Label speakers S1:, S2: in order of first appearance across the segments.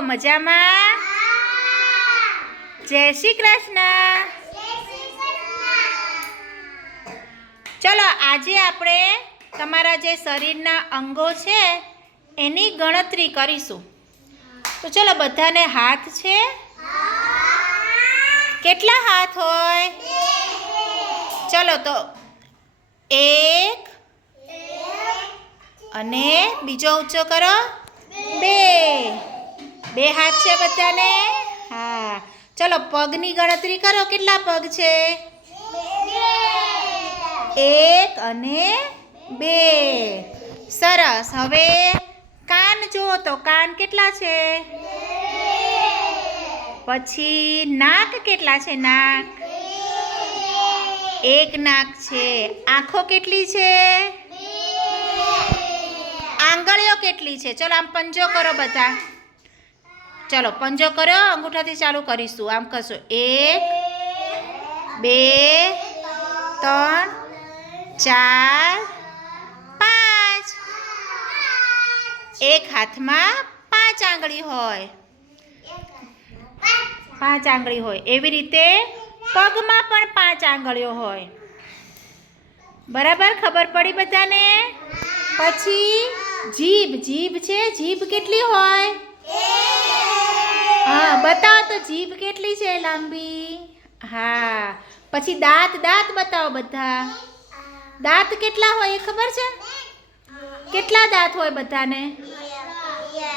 S1: મજામાં? જય શ્રી કૃષ્ણ. ચલો, આજે આપણે તમારા જે શરીરના અંગો છે, એની ગણતરી કરીશું. તો ચલો, બધાને હાથ છે? કેટલા હાથ હોય? ચલો, તો એક અને બીજો ઊંચો કરો? બે. બે હાથ છે બધાને? હા. ચલો, પગની ગણતરી કરો, કેટલા પગ છે? એક અને બે. સરસ. હવે કાન જુઓ તો કાન કેટલા છે? પછી નાક કેટલા છે? નાક. એક નાક છે. આંખો કેટલી છે? આંગળીઓ કેટલી છે? ચલો, આમ પંજો કરો બધા. ચલો, પંજો કર્યો, અંગૂઠાથી ચાલુ કરીશું. આમ કરશો. એક, બે, ત્રણ, ચાર, પાંચ. એક હાથમાં પાંચ આંગળી હોય. પાંચ આંગળી હોય. એવી રીતે પગમાં પણ પાંચ આંગળીઓ હોય. બરાબર? ખબર પડી બધાને? પછી જીભ. જીભ છે? જીભ કેટલી હોય? બતાવો તો જીભ કેટલી છે લાંબી? હા. પછી દાંત દાંત બતાવો બધા. દાંત કેટલા હોય એ ખબર છે? કેટલા દાંત હોય બધાને?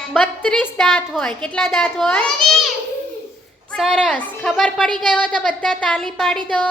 S1: બત્રીસ દાંત હોય. કેટલા દાંત હોય? સરસ. ખબર પડી ગઈ હોય તો બધા તાલી પાડી દો.